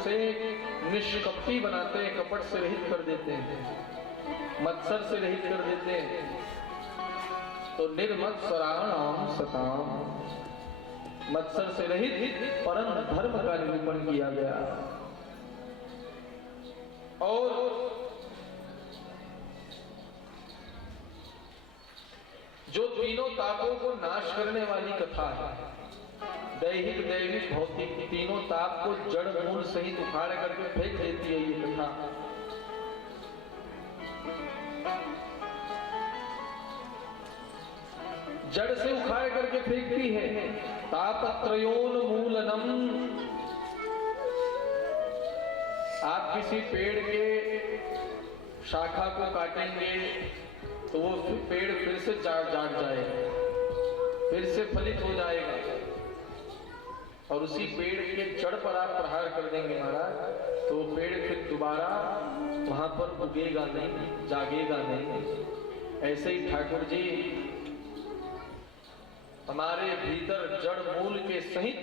उसे निष्कपटी बनाते हैं, कपट से रहित कर देते हैं, मत्सर से रहित कर देते हैं। तो निर्मत्सराणाम सताम, मत्सर से रहित परम धर्म का निरूपण किया गया। और जो तीनों तापों को नाश करने वाली कथा है, दैहिक दैविक भौतिक तीनों ताप को जड़ मूल सहित उखाड़ करके फेंक देती है ये कथा। जड़ से उखाड़ करके फेंकती है। तापत्रयोन्मूलनम, आप किसी पेड़ के शाखा को काटेंगे तो वो पेड़ फिर से जाग जाएगा, फिर से फलित हो जाएगा, और उसी पेड़ के जड़ पर आप प्रहार कर देंगे महाराज तो पेड़ फिर दोबारा वहां पर उगेगा नहीं, जागेगा नहीं। ऐसे ही ठाकुर जी हमारे भीतर जड़ मूल के सहित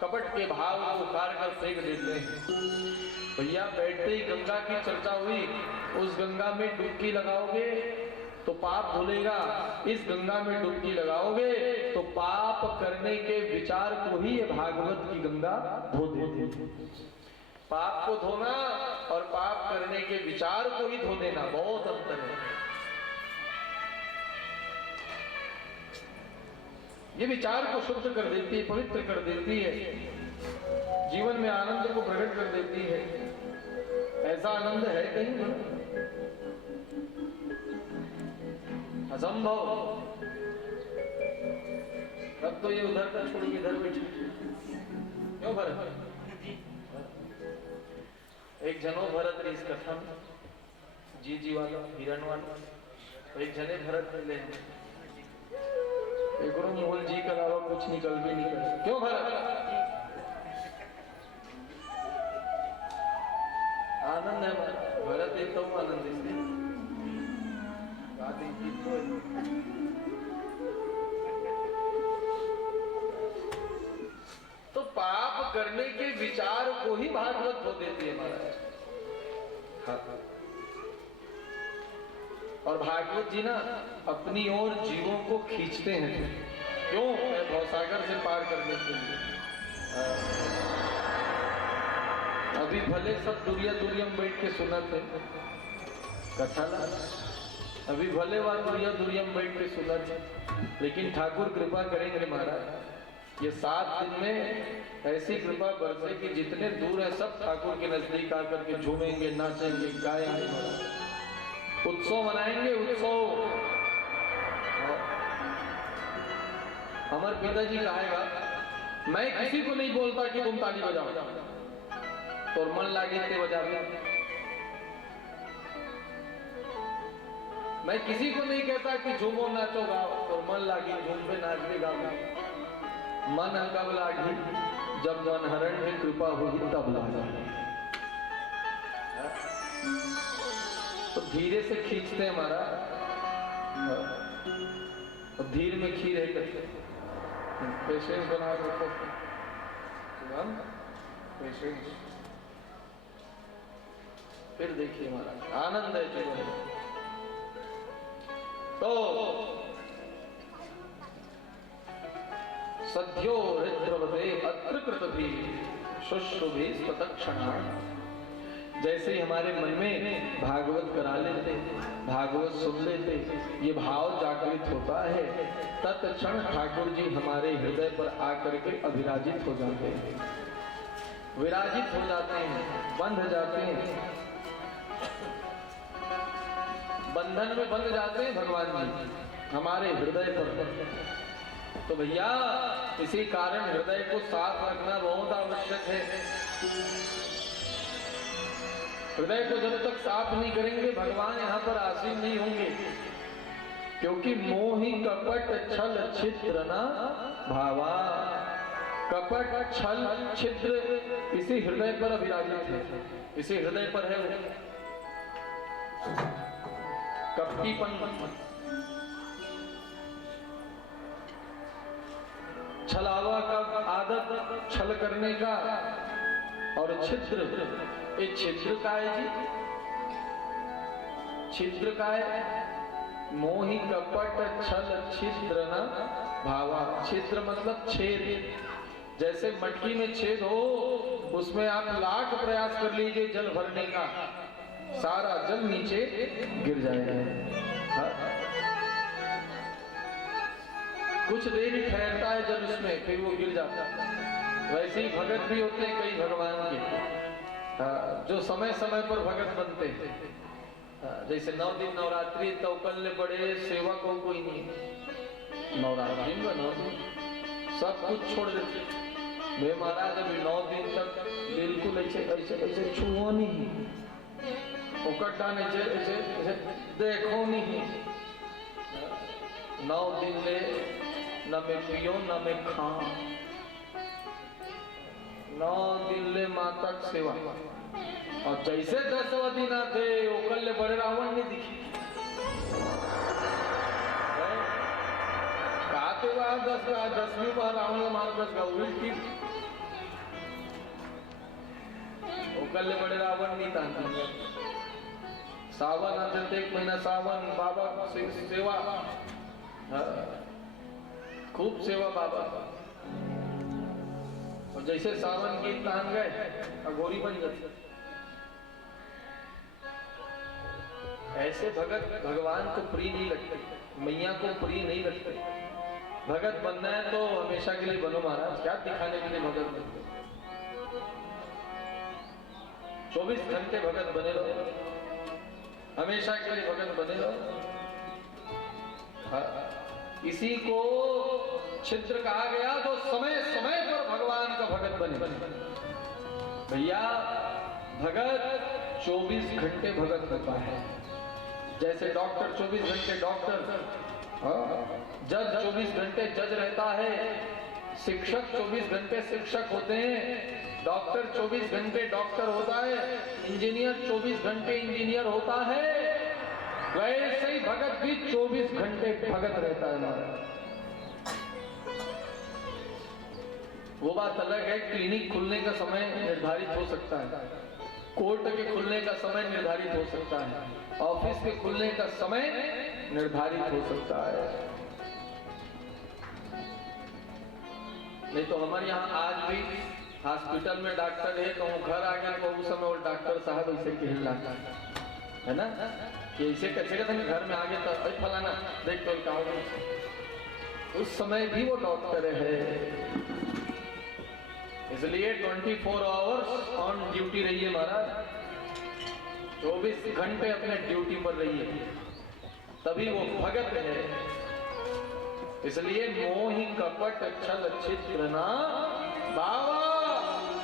कपट के भाव को उखाड़ कर फेंक देते हैं। भैया बैठते ही गंगा की चर्चा हुई, उस गंगा में डुबकी लगाओगे तो पाप धुलेगा, इस गंगा में डुबकी लगाओगे तो पाप करने के विचार को ही ये भागवत की गंगा धो देती है। पाप को धोना और पाप करने के विचार को ही धो देना, बहुत अंतर है। ये विचार को शुद्ध कर देती है, पवित्र कर देती है, जीवन में आनंद को प्रकट कर देती है। ऐसा आनंद है कहीं असंभव। अब तो ये उधर का छोड़ के इधर बैठे क्यों भरत? एक जनो भरत इस कथा में जी वाला हिरण वाला, एक जने भरत मिले, एक मोहन जी के अलावा कुछ निकल भी नहीं कर। क्यों भरत? आनंद है भरत, एक तो आनंद इसलिए तो पाप करने के विचार को ही भागवत हो देती है महाराज। और भागवत जी ना अपनी ओर जीवों को खींचते हैं। क्यों? भवसागर से पार करने के लिए। अभी भले सब दुरियम बैठ के सुना थे कथा ना, अभी भले वहां दुरियम बैठ के सुना थे, लेकिन ठाकुर कृपा करेंगे महाराज, ये 7 दिन में ऐसी कृपा बरसे कि जितने दूर है सब ठाकुर के नजदीक आकर के झूमेंगे, नाचेंगे, गाएंगे, उत्सव मनाएंगे। उत्सव हमारे पिताजी कहेगा, मैं किसी को नहीं बोलता कि तुम ताली बजाओ, और मन लागे ते बजावे। मैं किसी को नहीं कहता कि झूमो नाचो गाओ, और मन लागे झूम पे नाच भी गाओ। मन कब लागी? जब मन हरण में कृपा होगी तब लागा। तो धीरे से खींचते हैं हमारा, और धीरे में खीर है करते पेशेंस बना रखो, पेशेंस। फिर देखिए हमारा आनंद है जीवन में। तो सद्यो हृद्रवते अत्र कृतभी शुश्रुभि स्वतक्षणा। जैसे ही हमारे मन में भागवत करा लेते, भागवत सुन लेते, ये भाव जागृत होता है, तत्क्षण ठाकुर जी हमारे हृदय पर आकर के अभिराजित हो जाते हैं, विराजित हो जाते हैं, बंध जाते हैं, बंधन में बंध जाते हैं भगवान जी हमारे हृदय पर। तो भैया इसी कारण हृदय को साफ रखना बहुत आवश्यक है। हृदय को जब तक साफ नहीं करेंगे भगवान यहाँ पर आसीन नहीं होंगे, क्योंकि मोहि कपट छल छिद्र न भावा। कपट छल छिद्र इसी हृदय पर अभिराजित है, इसी हृदय पर है कपटीपन, छलावा का आदत, छल करने का, और छिद्र, ये छिद्र का है जी, छिद्र का है मोहि कपट छल छिद्र न भावा। छिद्र मतलब छेद, जैसे मटकी में छेद हो, उसमें आप लाख प्रयास कर लीजिए जल भरने का, सारा जल नीचे गिर जाएगा। कुछ देर ही ठहरता है जल उसमें, फिर वो गिर जाता है। वैसे ही भगत भी होते हैं कई भगवान के, जो समय समय पर भगत बनते हैं। जैसे 9 दिन नवरात्रि तो कल बड़े सेवक हो कोई नहीं, नवरात्रि में 9 दिन सब कुछ छोड़ देते। वे महाराज अभी 9 दिन तक बिल्कुल ऐसे ऐसे ऐसे छुओ नहीं, उकट्टा नहीं, ऐसे देखो नहीं। 9 दिन ले न मैं पियो न मैं खाऊं, 9 दिन ले माता की सेवा। और जैसे 10वां दिन आते ओकल बड़े रावण नहीं दिखी, कहते बार 10वीं बार रावण मार 10 का उल्टी, ओकल बड़े रावण नहीं तानते। सावन आते थे, 1 महीना सावन, बाबा सेवा, खूब सेवा बाबा। और जैसे सावन गीत तान गए अघोरी बन जाते। ऐसे भगत भगवान को प्रिय नहीं लगते, मैया को प्रिय नहीं लगते। भगत बनना है तो हमेशा के लिए बनो महाराज, क्या दिखाने के लिए भगत बनते। 24 घंटे भगत बने रहो, हमेशा के लिए भगत बने रहो। इसी को छिद्र कहा गया, तो समय समय पर भगवान का भगत बने। भैया भगत 24 घंटे भगत होता है। जैसे डॉक्टर 24 घंटे डॉक्टर, जज 24 घंटे जज रहता है, शिक्षक 24 घंटे शिक्षक होते हैं, डॉक्टर 24 घंटे डॉक्टर होता है, इंजीनियर 24 घंटे इंजीनियर होता है। वैसे ही भगत भी 24 घंटे भगत रहता है हमारा। वो बात अलग है, क्लिनिक खुलने का समय निर्धारित हो सकता है, कोर्ट के खुलने का समय निर्धारित हो सकता है, ऑफिस के खुलने का समय निर्धारित हो सकता है। नहीं तो हमारे यहाँ आज भी हॉस्पिटल में डॉक्टर है, कहूँ घर आ गया तो उस समय वो डॉक्टर साहब ऐसे कहने लगता है ना, कि ऐसे कैसे कहते हैं घर में आ गया तो अरे फलाना देख तो क्या हो। उस समय भी वो डॉक्टर है। इसलिए 24 आवर्स ऑन ड्यूटी रहिए महाराज, 24 घंटे अपने ड्यूटी पर रहिए, तभी वो भगत है। इसलिए मोहि कपट छल छिद्र न भावा।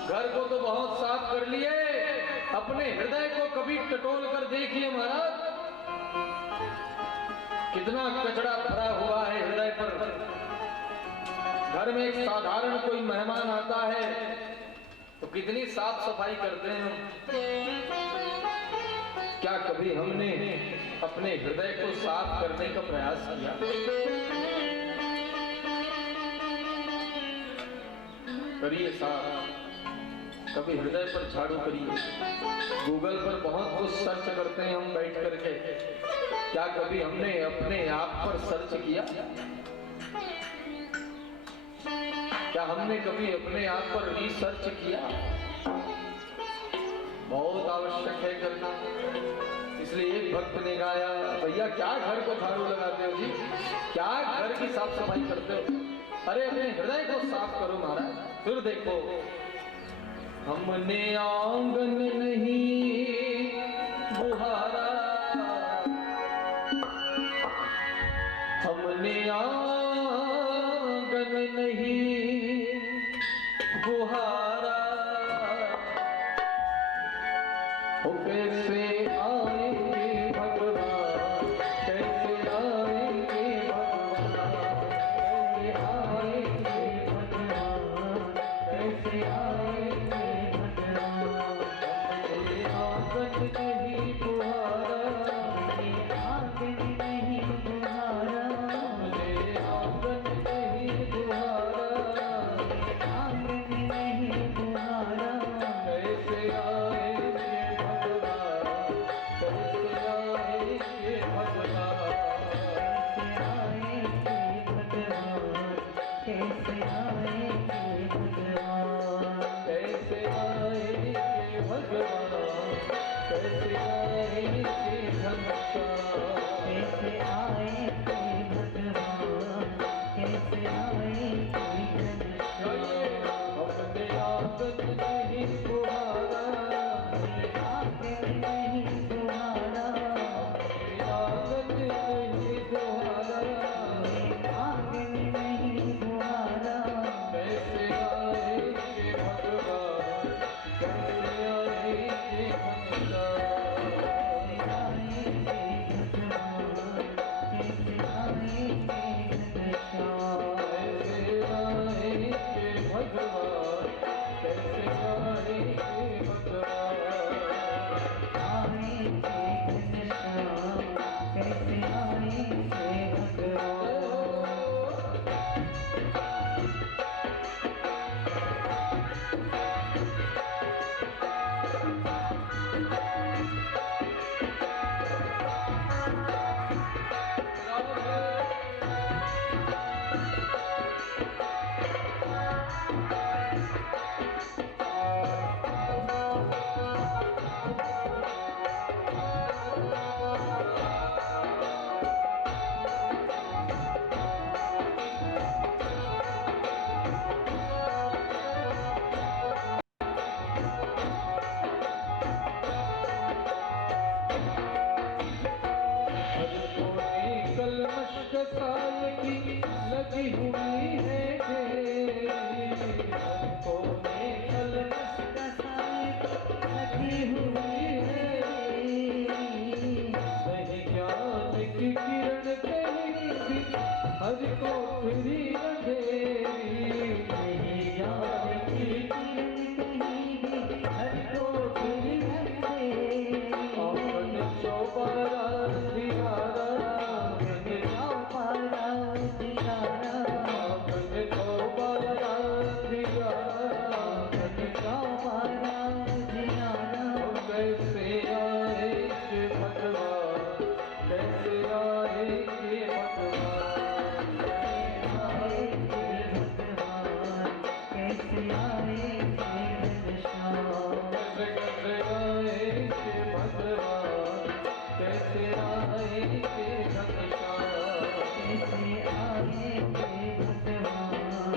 घर को तो बहुत साफ कर लिए, अपने हृदय को कभी टटोल कर देखिए महाराज, कितना कचरा भरा हुआ है हृदय पर। घर में एक साधारण कोई मेहमान आता है तो कितनी साफ सफाई करते हैं। क्या कभी हमने अपने हृदय को साफ करने का प्रयास किया? करिए साफ, कभी हृदय पर झाड़ू करिए। गूगल पर बहुत कुछ सर्च करते हैं हम बैठ करके, क्या कभी हमने अपने आप पर सर्च किया? क्या हमने कभी अपने आप पर रिसर्च किया? बहुत आवश्यक है करना। इसलिए एक भक्त ने गाया, भैया क्या घर को झाड़ू लगाते हो जी, क्या घर की साफ सफाई करते हो? अरे अपने हृदय को साफ करो महाराज। फिर देखो, हमने आंगन नहीं बुहारा, हमने आंगन नहीं बुहारा, कैसे आएंगे भगवान, कैसे आएंगे भगवान, कैसे आएंगे भगवान, कैसे आएंगे भगवान। हमने आंगन नहीं बुहारा, आंगन नहीं बुहारा, हमने आंगन नहीं बुहारा, आंगन नहीं बुहारा, कैसे आएंगे घनश्याम, कैसे आएंगे भगवान, कैसे आएंगे घनश्याम। अपने आंगन नहीं तुम्हारा, आंगन नहीं तुम्हारा, आंगन नहीं तुम्हारा, आंगन नहीं तुम्हारा। कैसे आएंगे भगवान, कैसे आएंगे घनश्याम, आएंगे भगवान, कैसे आएंगे घनश्याम। कैसे आएंगे भगवान, कैसे आएंगे भगवान। आएंगे घनश्याम, कैसे आएंगे भगवान। कलमश साल की लगी हुई है कोने कलमश लगी हुई है, नहीं ज्ञान की किरण कहीं भी हर को फिरी अंधेरी, नहीं ज्ञान की किरण कहीं भी हर को फिरी अंधेरी। अपन चौबारा दियारा, अपन चौबारा दियारा, अपन चौबारा दियारा, अपन चौबारा दियारा। कैसे आएंगे भगवान, कैसे आएंगे भगवान, आएंगे भगवान, कैसे आएंगे घनश्याम। कैसे कैसे आएंगे भगवान, कैसे आएंगे घनश्याम, कैसे आएंगे भगवान,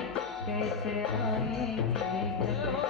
कैसे आएंगे घनश्याम।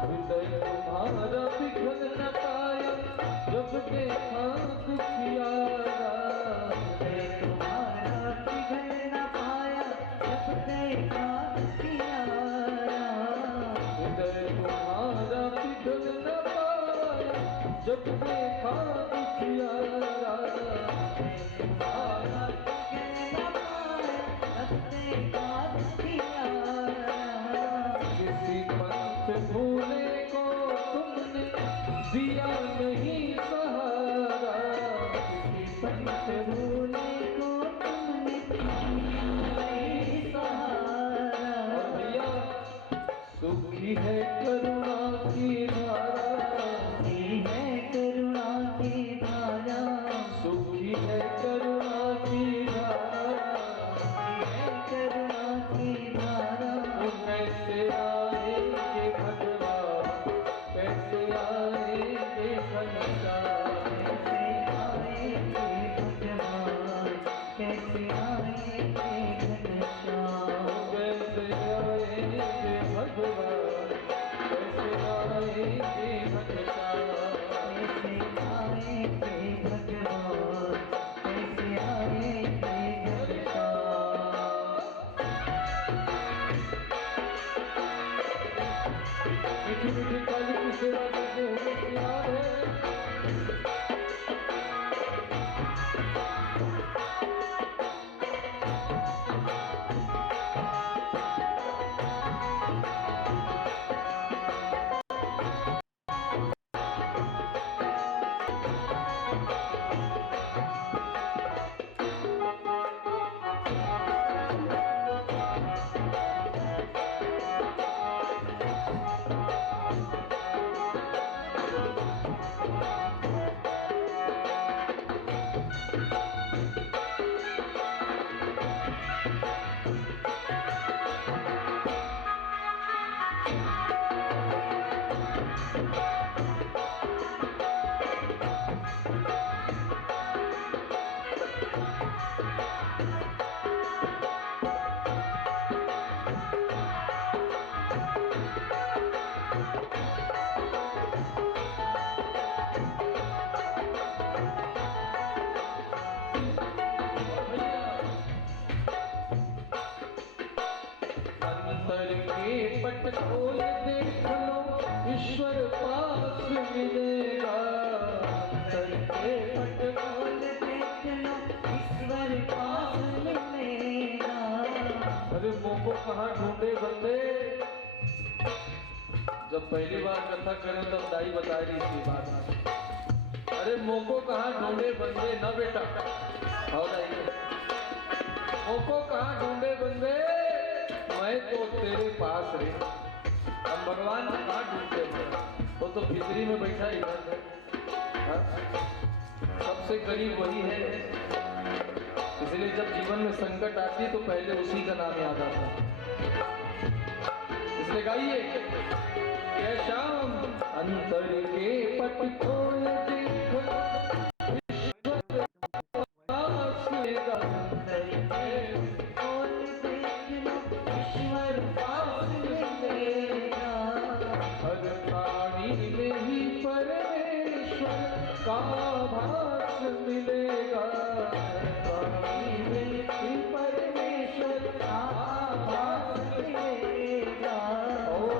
हृदय तुम्हारा पिघल न पाया जब देखा दुखियारा, हृदय तुम्हारा पिघल न पाया जब देखा दुखियारा। हृदय तुम्हारा पिघल न पाया जब देखा दुखियारा, तुम्हारा पिघल न पाया जब देखा दुखियारा। किसी पंथ भूले को तुमने दिया नहीं सहारा, किसी पंथ भूले को तुमने नहीं सहारा। और भैया सुखी है करुणा की धारा, सुखी है करुणा की धारा, सुखी है करुणा की धारा, सुखी है करुणा की धारा। कैसे आएंगे भगवान, कैसे आएंगे घनश्याम, कैसे आएंगे भगवान, कैसे आएंगे घनश्याम। कैसे आएंगे भगवान, कैसे आएंगे मीठी मीठी काली की सेवा करते हुए तैयार है। अंतर के पट खोल देख लो ईश्वर पास मिलेगा। अंतर के पट खोल देख लो ईश्वर पास मिलेगा। अरे मुंह को कहाँ ढूंढे बंदे। जब पहली बार कथा करें तब दाई बता रही थी बात। अरे मुंह को कहाँ ढूंढे बंदे ना बेटा। और दाई मुंह को कहाँ ढूंढे बंदे, मैं तो तेरे पास रे। अब भगवान को कहाँ ढूंढते हैं, वो तो भीतरी में बैठा ही है। हाँ? सबसे करीब वही है। इसलिए जब जीवन में संकट आती है तो पहले उसी का नाम याद आता है। इसलिए गाइए ये शाम अंतर के पट खोल देखो ईश्वर पास मिलेगा। अंतर के खोल देख लो ईश्वर पास मिलेगा। हर प्राणी में ही परमेश्वर का भास मिलेगा। प्राणी में ही परमेश्वर का भास मिलेगा। और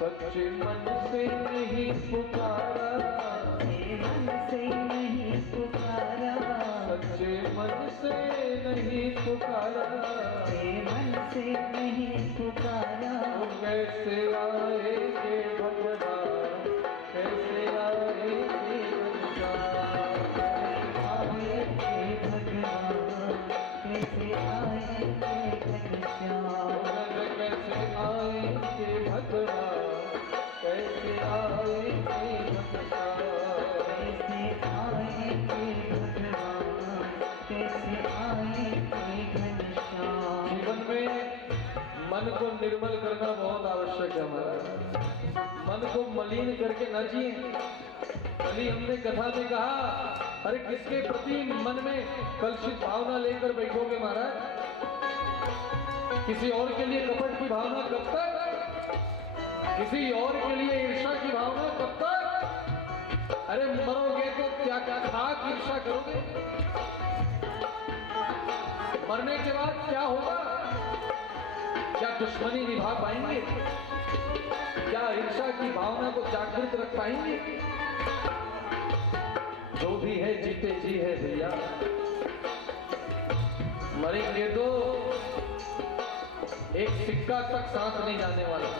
सच्चे मन से नहीं पुकारा, सच्चे मन से नहीं पुकारा। सच्चे मन से नहीं पुकारा, सच्चे मन से नहीं पुकारा। वो कैसे आएंगे भगवान, कैसे आएंगे भगवान। आएंगे भगवान, कैसे आएंगे घनश्याम। कैसे आएंगे भगवान, कैसे आएंगे भगवान। कैसे आएंगे भगवान, कैसे आएंगे घनश्याम। जीवन में मन को निर्मल करना बहुत आवश्यक है हमारा। मन को मलिन करके न जिए। कल हमने कथा में कहा, अरे किसके प्रति मन में कलुषित भावना लेकर बैठोगे महाराज। किसी और के लिए कपट की भावना कब तक, किसी और के लिए ईर्ष्या की भावना कब तक। अरे मरोगे तो क्या क्या खाक ईर्ष्या करोगे। मरने के बाद क्या होगा, क्या दुश्मनी निभा पाएंगे, क्या ईर्ष्या की भावना को जागृत रख पाएंगे। जो भी है जीते जी है भैया। मरेंगे तो एक सिक्का तक साथ नहीं जाने वाला।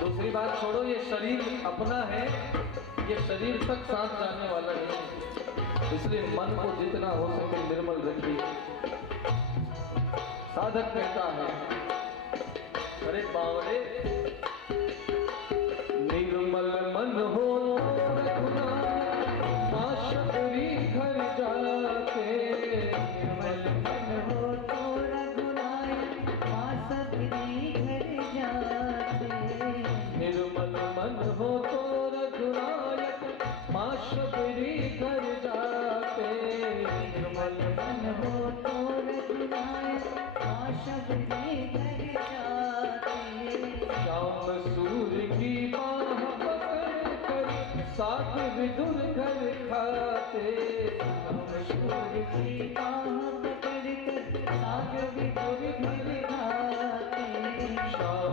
दूसरी बात छोड़ो, ये शरीर अपना है, ये शरीर तक साथ जाने वाला नहीं। इसलिए मन को जितना हो सके निर्मल रखिए। साधक कहता है, अरे बावले निर्मल मन हो मां शबरी घर जाते। निर्मल मन हो तो रघुनायक मां सबरी घर जाते। निर्मल मन हो तो रघुनायक मां शबरी घर जाते। निर्मल मन हो तो रघुनायक मां सबरी घर जाते। श्याम सूर्य की बाह पकड़ कर साथ विदुर घर खाते। श्याम सूर्य की बाह पकड़ कर साग विदुर घर खाते। श्याम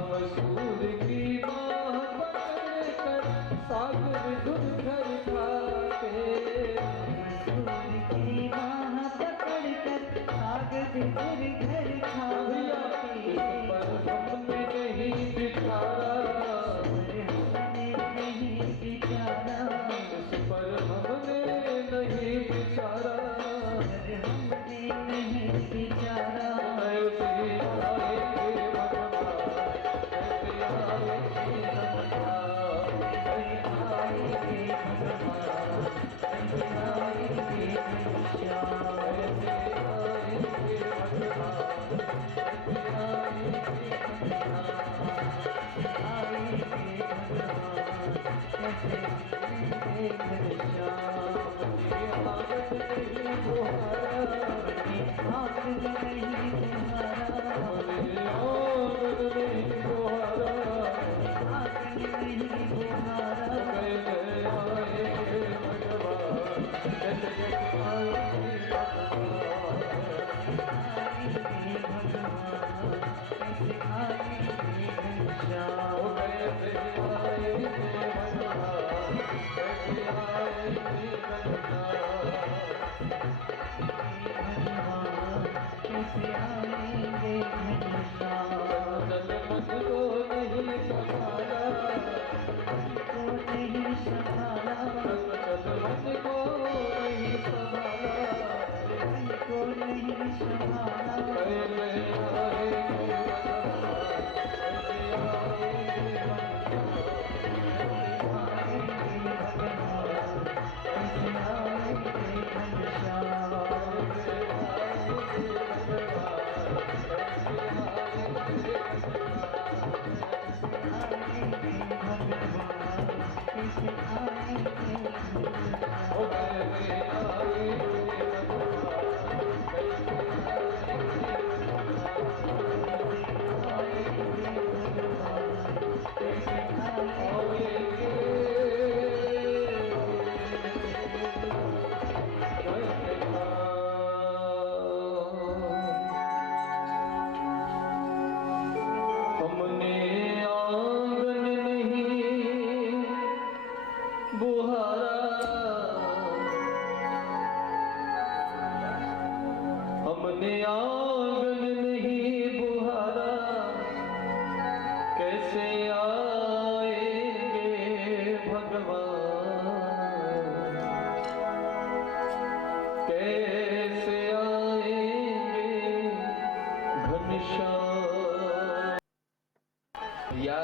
या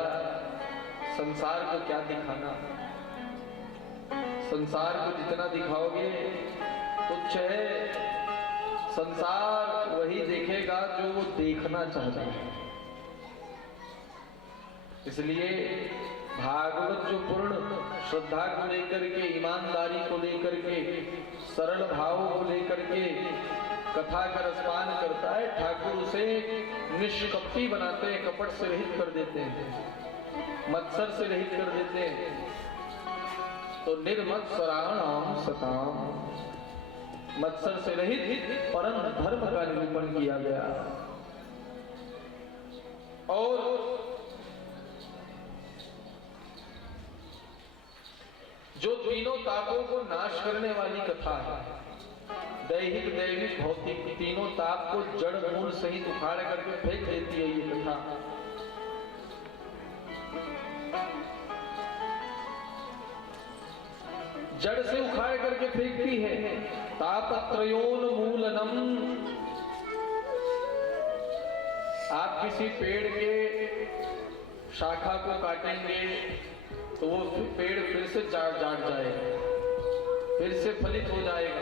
संसार को क्या दिखाना, संसार को जितना दिखाओगे तुच्छ है। संसार वही देखेगा जो वो देखना चाहता है। इसलिए भागवत जो पूर्ण श्रद्धा को लेकर के, ईमानदारी को लेकर के, सरल भाव को लेकर के कथा का रसपान करता है, ठाकुर उसे निष्कपटी बनाते हैं, कपट से रहित कर देते हैं, मत्सर से रहित कर देते हैं। तो निर्मत्सराणाम सताम, मत्सर से रहित परम धर्म का निरूपण किया गया। और जो तीनों तापों को नाश करने वाली कथा है, दैहिक दैविक भौतिक तीनों ताप को जड़ मूल सहित उखाड़ करके फेंक देती है ये कथा। जड़ से उखाड़ करके फेंकती है। तापत्रयोन्मूलनम, आप किसी पेड़ के शाखा को काटेंगे तो वो पेड़ फिर से जाग जाएगा, फिर से फलित हो जाएगा।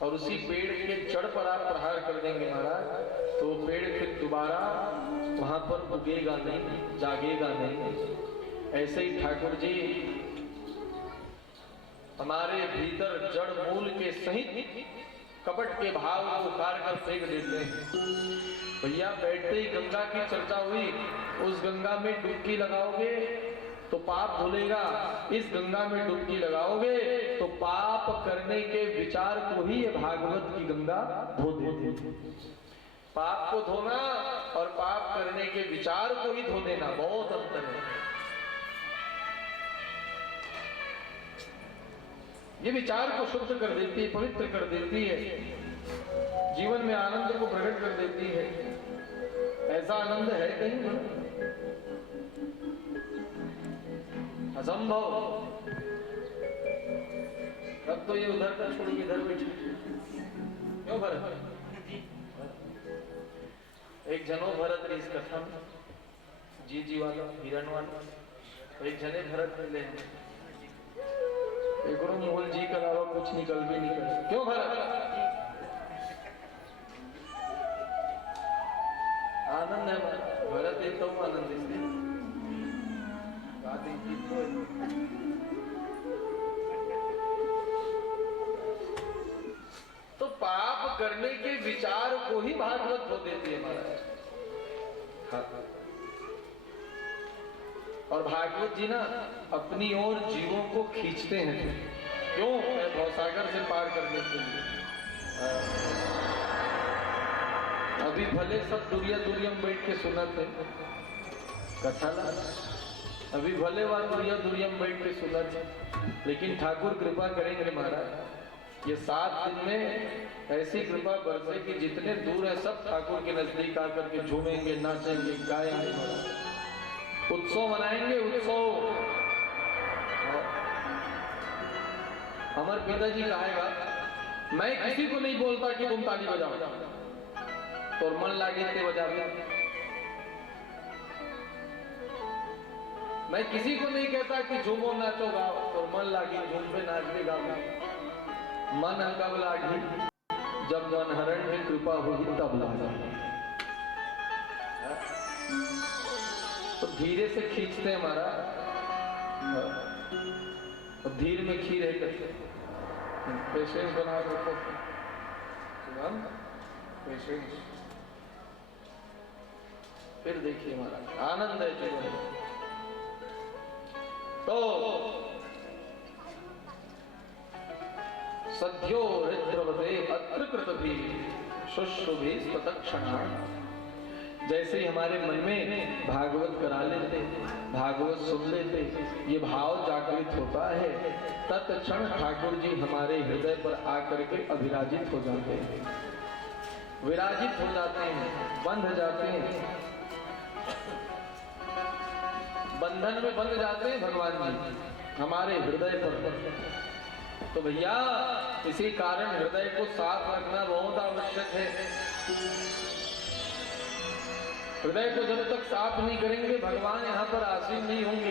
और उसी पेड़ के जड़ पर आप प्रहार कर देंगे महाराज, तो वो पेड़ फिर दोबारा वहां पर उगेगा नहीं, जागेगा नहीं। ऐसे ही ठाकुर जी हमारे भीतर जड़ मूल के सहित कपट के भाव को उखाड़ कर फेंक देते हैं। भैया बैठते ही गंगा की चर्चा हुई, उस गंगा में डुबकी लगाओगे तो पाप धुलेगा, इस गंगा में डुबकी लगाओगे तो पाप करने के विचार को ही ये भागवत की गंगा धो देती। पाप को धोना और पाप करने के विचार को ही धो देना, बहुत अंतर है। ये विचार को शुद्ध कर देती है, पवित्र कर देती है, जीवन में आनंद को प्रकट कर देती है। ऐसा आनंद है कहीं असंभव। अब तो ये उधर का छोड़ के इधर बैठे क्यों भरत? एक जनो भरत इस कथा में जी वाला हिरण वाला, एक जने भरत मिले हैं, एक मोहन जी के अलावा कुछ निकल भी नहीं कर। क्यों भरत? आनंद है भरत, एक तो आनंद इसलिए तो पाप करने के विचार को ही भागवत हो देती है महाराज। और भागवत जी ना अपनी ओर जीवों को खींचते हैं। क्यों? भवसागर से पार करने के लिए। अभी भले सब दुरियम बैठ के सुनते कथा ला, अभी भले वहां दुरियम बैठ के सुनते, लेकिन ठाकुर कृपा करेंगे महाराज। ये 7 दिन में ऐसी कृपा बरसे कि जितने दूर है सब ठाकुर के नजदीक आकर के झूमेंगे, नाचेंगे, गाएंगे, उत्सव मनाएंगे। उत्सव हमारे पिताजी कहेगा, मैं किसी को नहीं बोलता कि तुम ताली बजाओ, तो मन लागे ते बजावे। मैं किसी को नहीं कहता कि झूमो नाचो गाओ, तो मन लागे झूम पे नाचने गाओ। मन कब लागी? जब मन हरण में कृपा होगी तब लागा। तो धीरे से खींचते हैं हमारा, और धीर में खीर है करते। पेशेंस बना रखो, पेशेंस। फिर देखिए हमारा आनंद है जीवन में। तो सद्यो हृद्रवते अत्र कृतभी शुश्रुभि तत्क्षणा। जैसे ही हमारे मन में भागवत करा लेते, भागवत सुन लेते, ये भाव जागृत होता है, तत्क्षण ठाकुर जी हमारे हृदय पर आकर के अभिराजित हो जाते हैं, विराजित हो जाते हैं, बंध जाते हैं, बंधन में बंध जाते हैं भगवान जी हमारे हृदय पर। तो भैया इसी कारण हृदय को साफ रखना बहुत आवश्यक है। हृदय को जब तक साफ नहीं करेंगे भगवान यहाँ पर आसीन नहीं होंगे,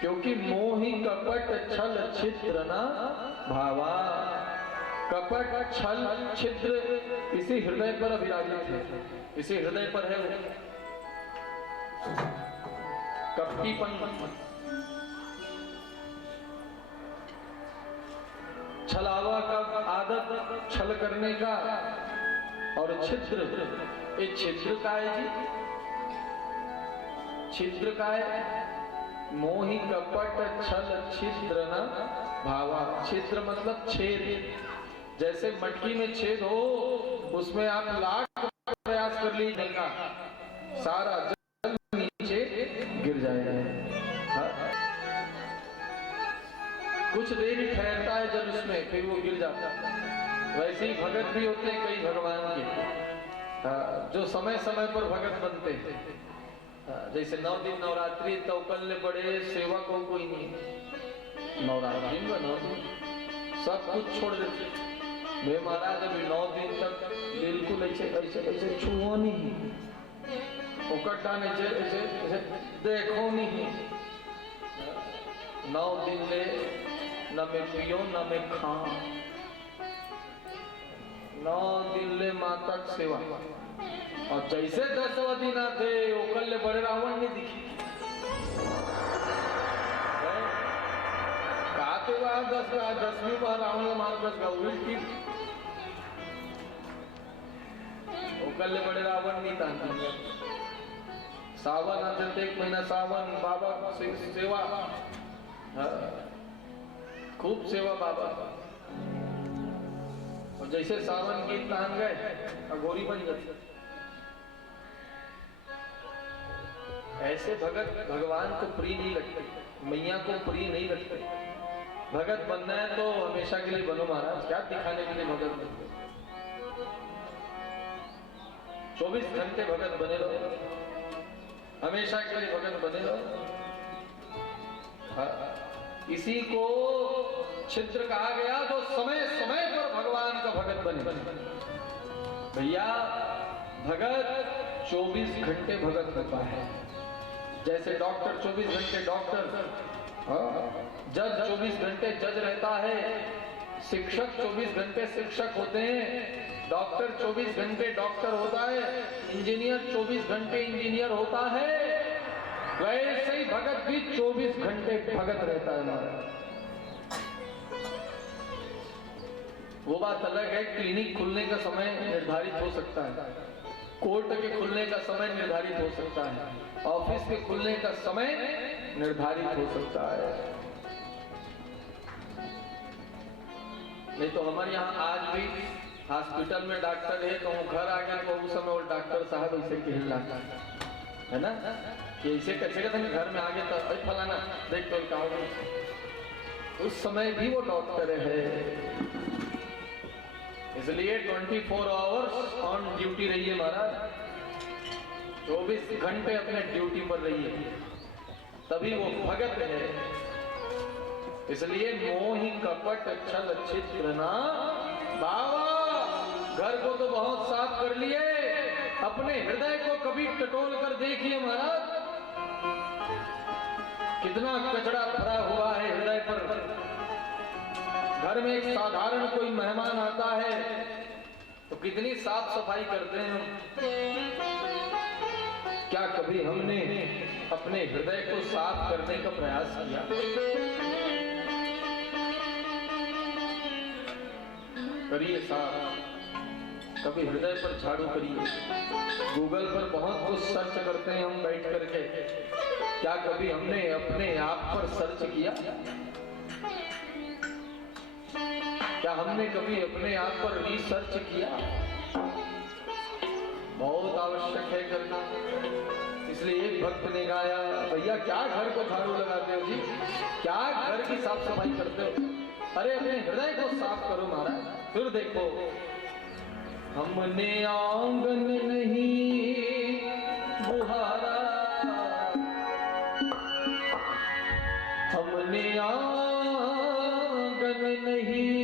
क्योंकि मोहि कपट छल छिद्र न भावा। कपट छल छिद्र इसी हृदय पर अभिराजित है, इसी हृदय पर है वो कपटीपन, छलावा का आदत, छल करने का। और छिद्र, ये छिद्र का है जी, छिद्र का है। मोहि कपट छल छिद्र न भावा। छिद्र मतलब छेद, जैसे मटकी में छेद हो, उसमें आप लाख प्रयास कर लीजिए का सारा जल नीचे गिर जाएगा। कुछ देर ही ठहरता है जल उसमें, फिर वो गिर जाता है। वैसे ही भगत भी होते हैं कई भगवान के, जो समय समय पर भगत बनते हैं। जैसे 9 दिन नवरात्रि तो कल बड़े सेवक हो कोई नहीं, नवरात्रि में 9 दिन सब कुछ छोड़ देते। वे महाराज अभी 9 दिन तक बिल्कुल ऐसे ऐसे ऐसे छुओ नहीं, उकट्ठा नहीं, ऐसे देखो नहीं। 9 दिन ले न मैं पियो न मैं खाऊं, 9 दिन ले माता की सेवा। और जैसे 10वां दिन आते ओकल बड़े रावण ने दिखी, कहते बार 10वीं बार रावण मार 10 का उल्टी ओकल बड़े रावण नहीं तानते। सावन आते 1 महीना सावन, बाबा से सेवा, खूब सेवा बाबा। और जैसे सावन गीत तान गए अघोरी बन गए। ऐसे भगत भगवान को प्रिय नहीं लगते, मैया को प्रिय नहीं लगते। भगत बनना है तो हमेशा के लिए बनो महाराज, क्या दिखाने के लिए भगत बनते। 24 घंटे भगत बने रहो, हमेशा के लिए भगत बने रहो। इसी को छिद्र कहा गया, जो समय समय पर भगवान का भगत बने। भैया भगत 24 घंटे भगत होता है। जैसे डॉक्टर 24 घंटे डॉक्टर, जज 24 घंटे जज रहता है, शिक्षक 24 घंटे शिक्षक होते हैं, डॉक्टर 24 घंटे डॉक्टर होता है, इंजीनियर 24 घंटे इंजीनियर होता है। वैसे ही भगत भी 24 घंटे भगत रहता है हमारा। वो बात अलग है, क्लिनिक खुलने का समय निर्धारित हो सकता है, कोर्ट के खुलने का समय निर्धारित हो सकता है, ऑफिस के खुलने का समय निर्धारित हो सकता है। नहीं तो हमारे यहाँ आज भी हॉस्पिटल में डॉक्टर है, तो घर आ गया तो उस समय वो डॉक्टर साहब ऐसे कहने लगता है ना, कि ऐसे कैसे कहते हैं, घर में आ गया तो फलाना देख तो क्या, उस समय भी वो डॉक्टर है। इसलिए 24 आवर्स ऑन ड्यूटी रहिए महाराज, 24 घंटे अपने ड्यूटी पर रहिए, तभी वो भगत है। इसलिए मोहि कपट छल छिद्र न भावा। घर को तो बहुत साफ कर लिए, अपने हृदय को कभी टटोल कर देखिए महाराज, कितना कचरा भरा हुआ है हृदय पर। घर में एक साधारण कोई मेहमान आता है तो कितनी साफ सफाई करते हैं हम। क्या कभी हमने अपने हृदय को साफ करने का प्रयास किया? करिए साफ, कभी हृदय पर झाड़ू करिए। गूगल पर बहुत कुछ सर्च करते हैं हम बैठ करके, क्या कभी हमने अपने आप पर सर्च किया? क्या हमने कभी अपने आप पर रिसर्च किया? बहुत आवश्यक है करना। इसलिए एक भक्त ने गाया, भैया क्या घर को झाड़ू लगाते हो जी, क्या घर की साफ सफाई करते हो? अरे अपने हृदय को साफ करो महाराज। फिर देखो, हमने आंगन नहीं बुहारा, हमने आंगन नहीं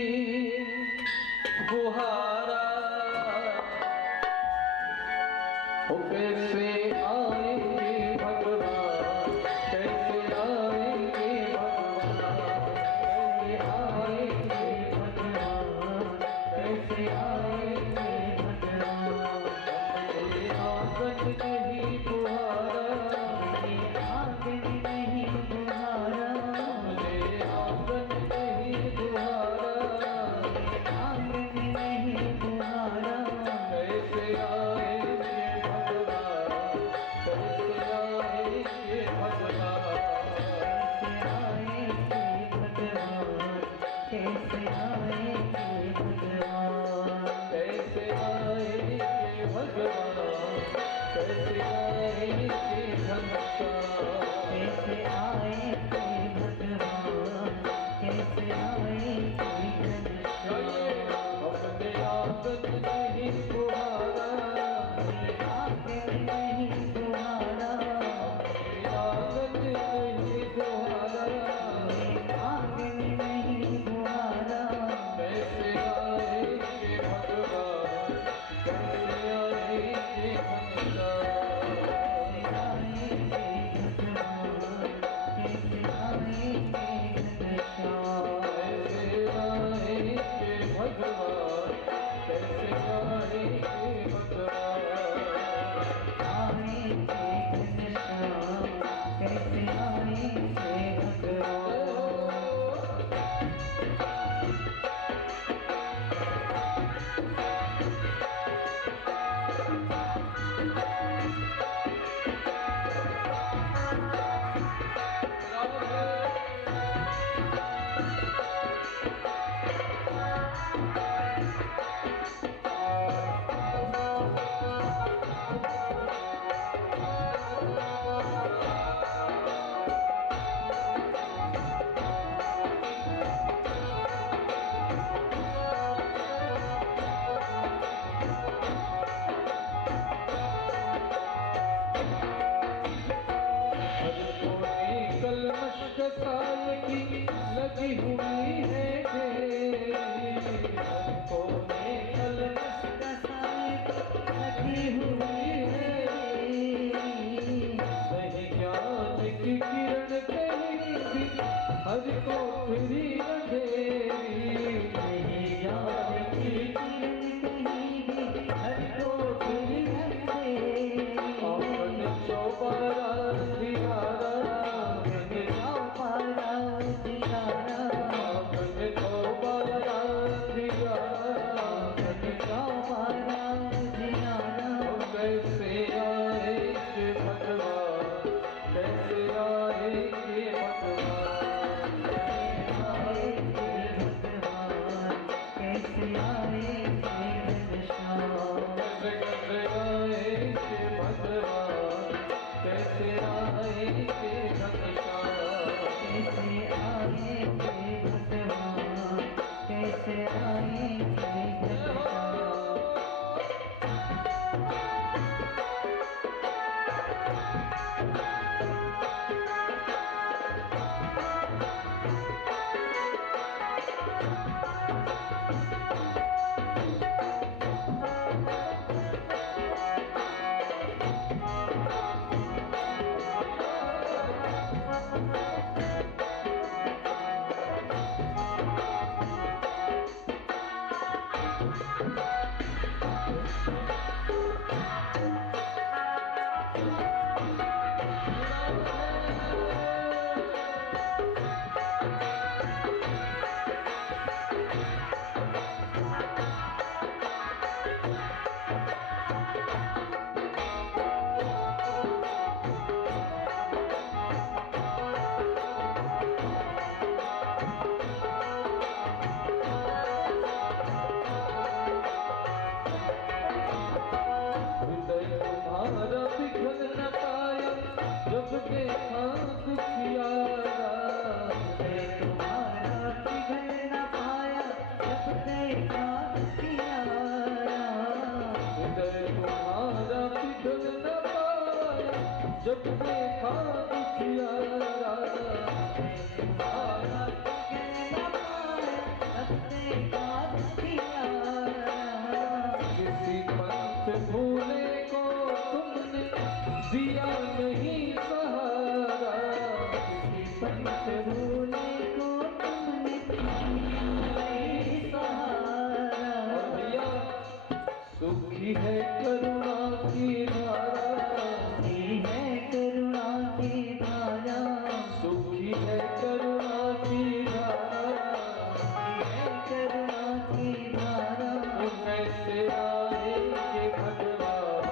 बुहारा, हो फिर आएंगे घनश्याम, कैसे आएंगे भगवान, कैसे आएंगे घनश्याम। अपने आंगन नहीं तुम्हारा, आंगन नहीं तुम्हारा, आंगन नहीं तुम्हारा, आंगन नहीं तुम्हारा। कैसे आएंगे भगवान, कैसे आएंगे घनश्याम, आएंगे भगवान, कैसे आएंगे घनश्याम। कैसे आएंगे भगवान, कैसे आएंगे भगवान। आएंगे घनश्याम, कैसे आएंगे भगवान। हर कोई कलमश साल की लगी हुई है ढेरी, हर कोई कलमश लगी हुई है। नहीं ज्ञान की किरण कहीं भी, हर को फिरी अंधेरी, नहीं ज्ञान की किरण कहीं भी, हर को फिर अपन चौबारा दियारा, पारा दियारा, अपन चौबारा दियारा, पारा दियारा। कैसे आएंगे भगवान, कैसे आएंगे भगवान, आएंगे भगवान, कैसे आएंगे घनश्याम। कैसे आएंगे भगवान, कैसे आएंगे घनश्याम, कैसे आएंगे भगवान, कैसे आएंगे घनश्याम। हृदय तुम्हारा पिघल न पाया, जब देखा दुखियारा, तुम्हारा पिघल न पाया, जब देखा दुखियारा। हृदय तुम्हारा पिघल न पाया, जब देखा दुखियारा, तुम्हारा पिघल न पाया, जब देखा दुखियारा। किसी पंथ भूले को तुमने दिया नहीं सहारा, किसी पंथ भूले को तुमने नहीं सहारा। और भैया सुखी है करुणा की धारा, सुखी है करुणा की धारा, सुखी है करुणा की धारा, सुखी है करुणा की धारा। कैसे आएंगे भगवान,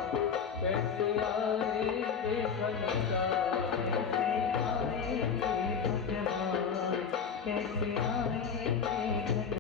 कैसे आएंगे घनश्याम, कैसे आएंगे भगवान, कैसे